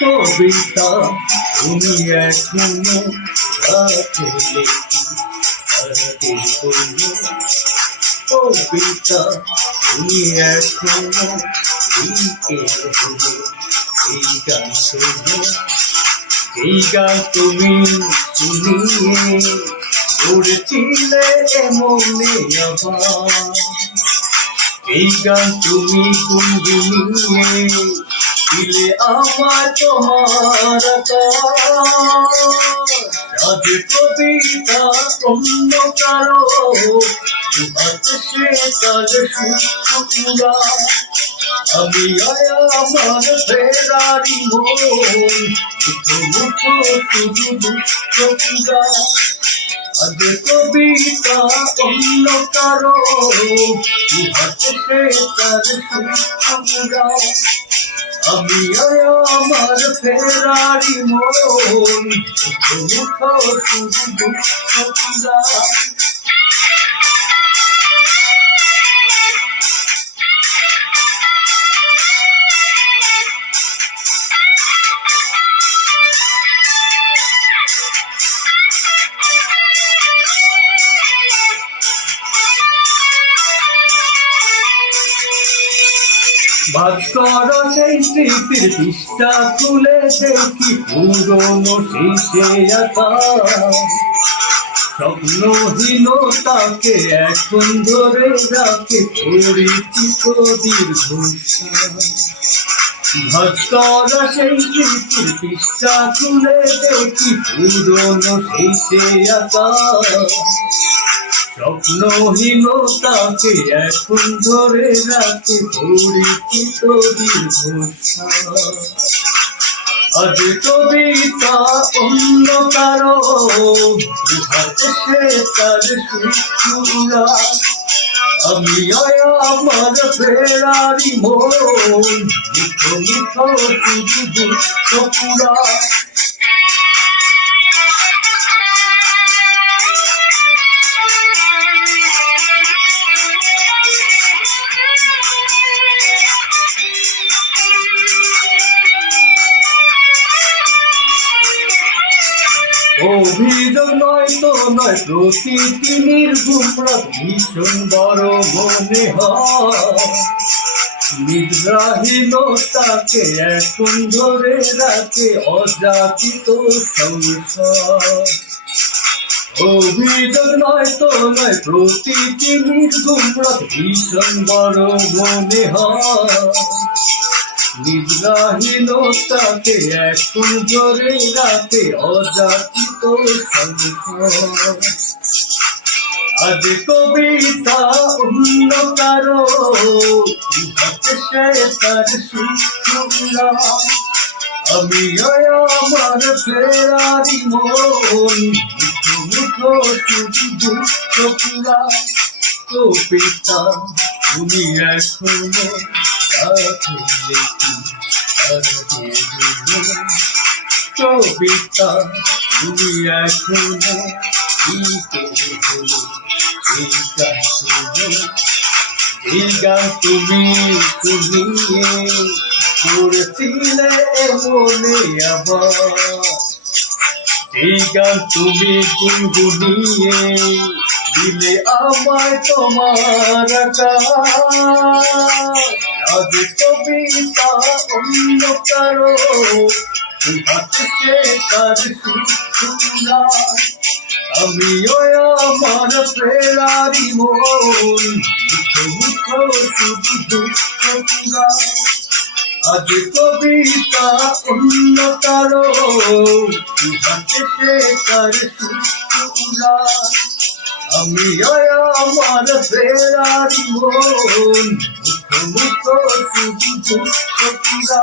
কবিতা তুমি এখনো রাখলে কবিতা তুমি এখনো লিখে হলে এই গান শোনো, এই গান তুমি শুনিয়ে গড়েছিলে মনে আবার, এই গান তুমি গুনগুনিয়ে দিলে আমার তোমার আজ কবিতা অন্য কারো হাতে সে তার সুরা, আমি আমার ফেরারি মন মুঠো মুঠো শুধু দুঃখ পুরা, আজ কবিতা অন্য কারো হাতে সে তার সুরা, আমি আমার ফেরারি মন মুঠো মুঠো শুধু দুঃখ পুরা। ভাজ করো সেই স্মৃতির পৃষ্ঠা খুলে দেখি পুরনো শীষে আঁকা স্বপ্নহীনতাকে এখন ধরে রাখে পরিচিত দীর্ঘশ্বাস। ভাজ করো সেই স্মৃতির পৃষ্ঠা খুলে দেখি পুরনো শীষে আঁকা স্বপ্নহীনতাকে এখন ধরে রাখে পরিচিত দীর্ঘশ্বাস। আজ কবিতা অন্য কারো হাতে সে তার সুরা, আমি আমার ফেরারি মন মুঠো মুঠো শুধু দুঃখ পুরা। অভিযোগ নয় তো নয়, প্রতিটি নির্গুণ ভীষণ বড় মনে হয়, নিদ্রাহীনতাকে এখন ধরে রাখে অযাচিত সংসার। অভিযোগ নয় তো নয়, প্রতিটি নির্গুণ ভীষণ বড় মনে হয়, নিদ্রাহীনতাকে এখন ধরে রাখে অযাচিত সংসার। আজ কবিতা অন্য কারো হাতে সে তার সুরা, আমি আমার ফেরারি মন মুঠো মুঠো শুধু দুঃখ পুরা। কবিতা তুমি এখনো রাখলে কবিতা তুমি এখনো লিখে হলে এই গান শোনো, এই গান তুমি শুনিয়ে গড়েছিলে মনে আবার, এই গান তুমি গুনগুনিয়ে দিলে আমায় তোমার আজ কবিতা অন্য কারো হাতে সে তার সুরা, আমি আমার ফেরারি মন মুঠো মুঠো শুধু দুঃখ পুরা। আজ কবিতা অন্য কারো হাতে সে তার সুরা, আমি আমার ফেরারি মন মুঠো মুঠো শুধু দুঃখ পুরা।